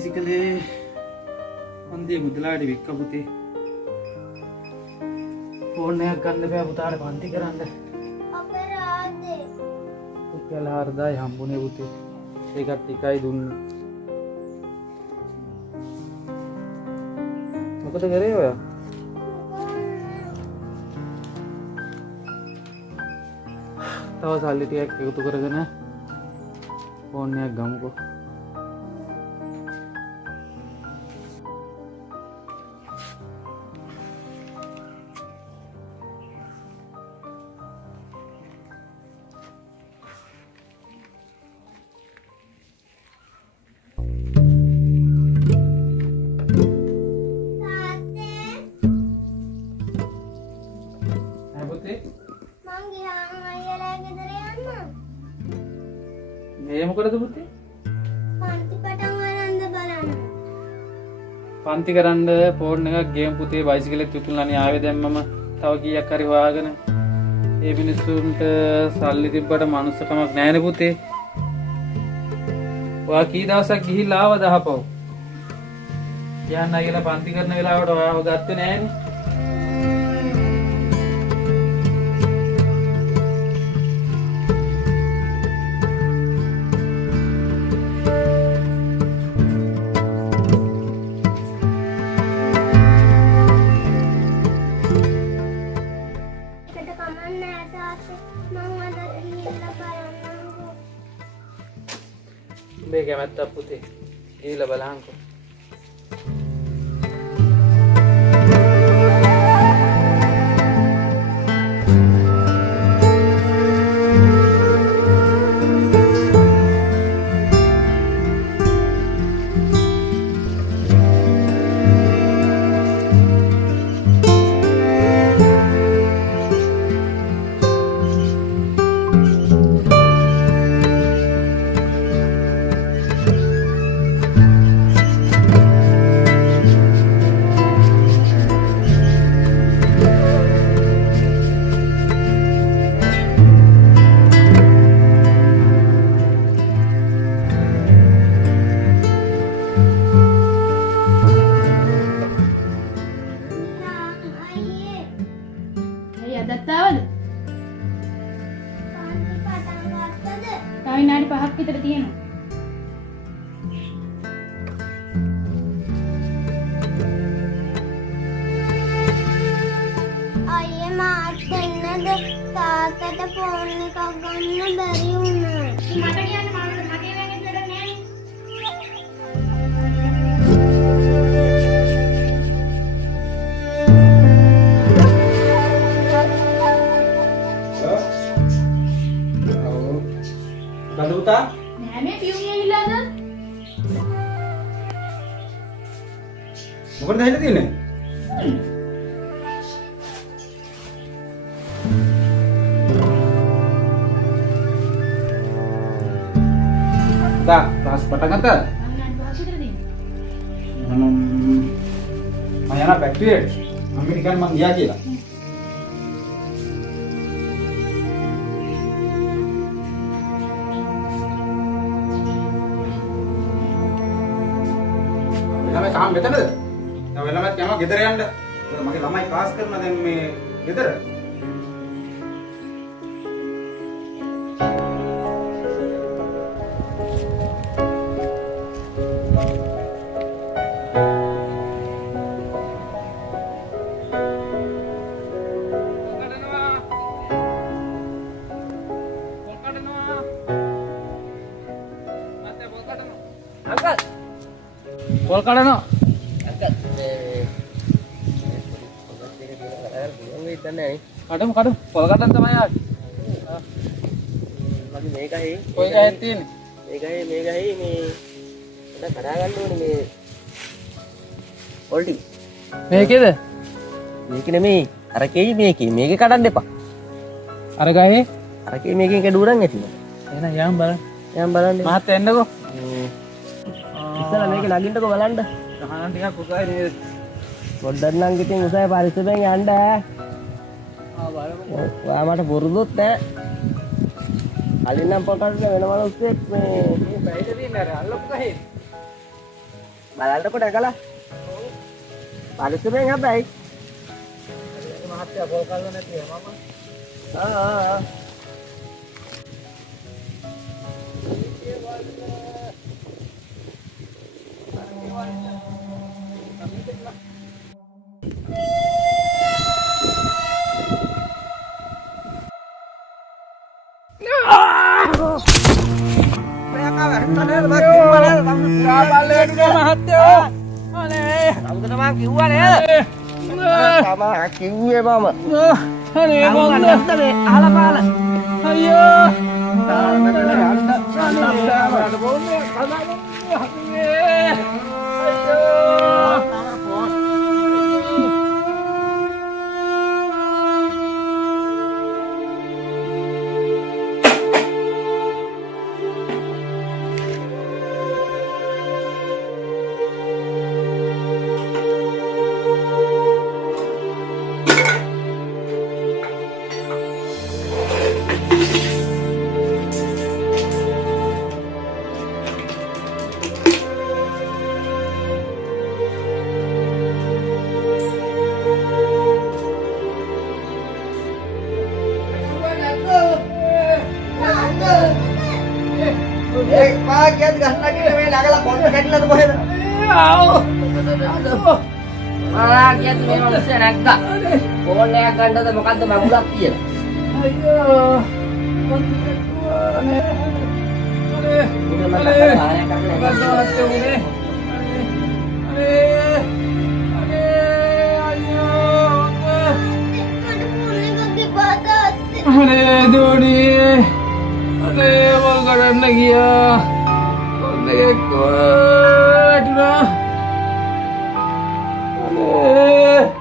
බයිසිකලේ හන්දිය මුදලාට වික්ක පුතේ. ෆෝන් එකක් ගන්න බෑ පුතාට පන්ති කරන්න. අපේ රාදේ. රුපියල් 4000යි හම්බුනේ පුතේ. ඒකත් ටිකයි දුන්නේ. මොකද කරේ ඔයා? තව සල්ලි ටිකක් එකතු කරගෙන ෆෝන් එකක් ගමුකෝ. මේ මොකටද පුතේ? පන්ති පටන් ගන්නද බලන්න. පන්ති කරන්න ෆෝන් එකක් ගේම් පුතේ බයිසිකලෙත් උතුල්ලානේ ආවේ දැන් මම තව කීයක් හරි හොයාගෙන. ඒ මිනිස්සුන්ට සල්ලි තිබ්බට මනුස්සකමක් නැහැනේ පුතේ. ඔයා කී දවසක් ගිහිල්ලා ආවද අහපව්? යන්නයි කියලා පන්ති කරන වෙලාවට ඔයාව ගත්තේ නැහැනේ. මේ කැමැත්තක් පුතේ ගිහිල්ලා බලහන්කෝ. විනාඩි 5ක් විතර තියෙනවා. අයියේ මාත් එන්නද තාත්තට ෆෝන් එකක් ගන්න බැරි වුණා. මට කියන්න මට මගේ වෙන්නේ වැඩ නෑනේ. Kaduta? නෑ මේ පියුම් ගිහිල්ලාද? මොකටද ඇවිල්ලා තියෙන්නේ? ක්ලාස් පටන් ගත්තා? විනාඩි 5ක් විතර තියෙනවා. මම යනවා ෆැක්ටරියට. මම නිකන් මං ගියා කියලා. ළමයි කාම මෙතනද? දැන් වෙලමත් යනවා ගෙදර යන්න. මගේ ළමයි ක්ලාස් කරනවා දැන් මේ ගෙදර. Pol kadano? Angkat. Kadam pol kadan තමයි ආ. මගේ මේකයි. කොයි ගහෙන් තියෙන්නේ? මේකයි මේ උඩ කඩා ගන්න ඕනේ මේ පොල්ටි. මේකේද? මේක නෙමෙයි. අරකේ මේකේ කඩන්න එපා. අර ගහේ? අරකේ මේකෙන් කඩුවරන් ඇතිව. එහෙනම් යම් බලන්න. යම් බලන්න. මාත් එන්නකෝ. ඉස්සලා මේක නගින්නකෝ බලන්න. ගහන ටිකක් උසයි නේද? පොඩ්ඩක් නම් ඉතින් උසයි පරිස්සමෙන් යන්න ඈ. බලමු. ඔයා මට පුරුදුත් නෑ. කලින් නම් පොකට වෙන මිනිස්සෙක් මේ බයිට තියෙන්නේ අර අල්ලපු ගහේ. බලන්නකො නැගලා. පරිස්සමෙන් හැබැයි. මහත්තයා පොල් කල්ලා නැතිව මම. ආ. කිව්වේ මම අනේ මොකද මේ අහලා පාලා අයියෝ පාගියත් ගහන්න කියලා මේ ළඟලා පොන්න කැඩිලාද කොහෙද? පාගියත් මේ මිනිස්සු නැග්ගා. ෆෝන් එකක් ගන්නද මොකද්ද මගුලක් කියලා. අයියෝ අනේ දෝණියේ අනේ මොකද කරන්න ගියා ඔන්නේ කොටුනා අනේ